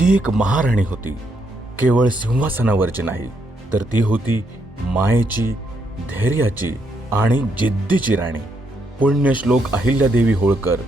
ती एक महाराणी होती. केवळ सिंहासनावरची नाही तर ती होती मायेची धैर्याची आणि जिद्दीची राणी. पुण्यश्लोक अहिल्यादेवी होळकर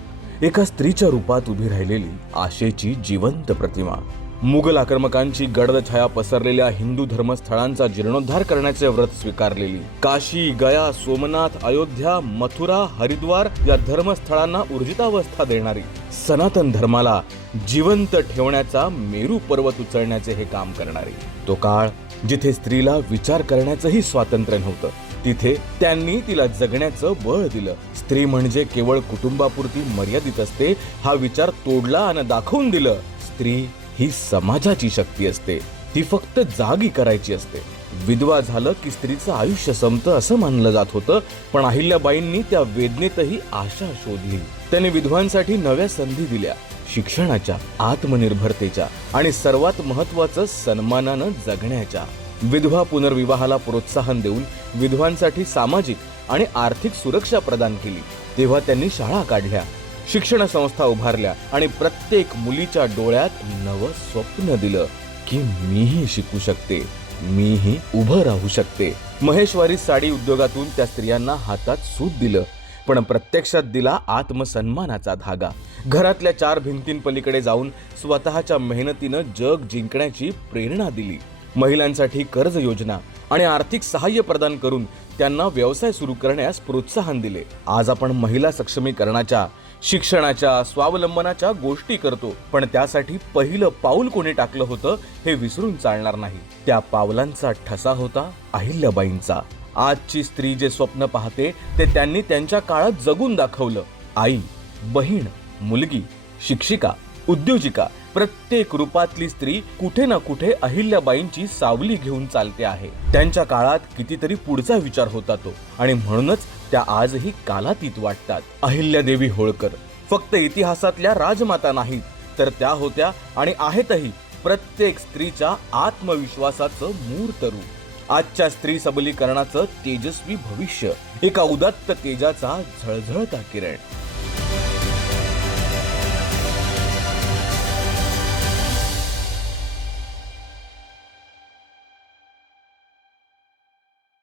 एका स्त्रीच्या रूपात उभी राहिलेली आशेची जिवंत प्रतिमा. मुघल आक्रमकांची गडद छाया पसरलेल्या हिंदू धर्मस्थळांचा जीर्णोद्धार करण्याचे व्रत स्वीकारलेली. काशी गया सोमनाथ अयोध्या मथुरा हरिद्वार या धर्मस्थळांना ऊर्जितावस्था देणारी सनातन धर्माला जिवंत ठेवण्याचा मेरू पर्वत उचलण्याचे हे काम करणारी. तो काळ जिथे स्त्रीला विचार करण्याचंही स्वातंत्र्य नव्हतं तिथे त्यांनी तिला जगण्याचं बळ दिलं. स्त्री म्हणजे केवळ कुटुंबापुरती मर्यादित असते हा विचार तोडला आणि दाखवून दिलं. स्त्री ही समाजाची शक्ती असते. ती फक्त जागी करायची असते. विधवा झालं की स्त्रीचं आयुष्य संपतं असं मानलं जात होतं पण अहिल्याबाईंनी त्या वेदनेतही आशा शोधली. त्यांनी विधवांसाठी नव्या संधी दिल्या शिक्षणाच्या आत्मनिर्भरतेच्या आणि सर्वात महत्वाचं सन्मानानं जगण्याच्या. विधवा पुनर्विवाहाला प्रोत्साहन देऊन विधवांसाठी सामाजिक आणि आर्थिक सुरक्षा प्रदान केली. तेव्हा त्यांनी शाळा काढल्या. शिक्षण संस्था उभारल्या आणि प्रत्येक मुलीच्या डोळ्यात नवं स्वप्न दिलं की मीही शिकू शकते मीही उभं राहू शकते. महेश्वरी साडी उद्योगातून त्या स्त्रियांना हातात सूत दिलं पण प्रत्यक्षात दिला आत्मसन्मानाचा धागा. घरातल्या चार भिंतींपलीकडे जाऊन स्वतःच्या मेहनतीनं जग जिंकण्याची प्रेरणा दिली. महिलांसाठी कर्ज योजना आणि आर्थिक सहाय्य प्रदान करून त्यांना व्यवसाय सुरू करण्यास प्रोत्साहन दिले. आज आपण महिला सक्षमीकरणाच्या शिक्षणाच्या स्वावलंबनाच्या गोष्टी करतो. पण त्यासाठी पहिलं पाऊल कोणी टाकलं होतं हे विसरून चालणार नाही. त्या पावलांचा ठसा होता अहिल्याबाईंचा. आजची स्त्री जे स्वप्न पाहते ते त्यांनी त्यांच्या काळात जगून दाखवलं. आई बहीण मुलगी शिक्षिका उद्योजिका प्रत्येक रूपातली स्त्री कुठे ना कुठे अहिल्याबाईंची सावली घेऊन चालते आहे. त्यांच्या काळात कितीतरी पुढचा विचार होता तो. आणि म्हणूनच त्या आजही कालातीत वाटतात. अहिल्यादेवी होळकर. फक्त इतिहासातल्या राजमाता नाहीत तर त्या होत्या आणि आहेतही प्रत्येक स्त्रीच्या आत्मविश्वासाचं मूर्त रूप. आजच्या स्त्री सबलीकरणाचं तेजस्वी भविष्य. एका उदात्त तेजाचा झळझळता किरण.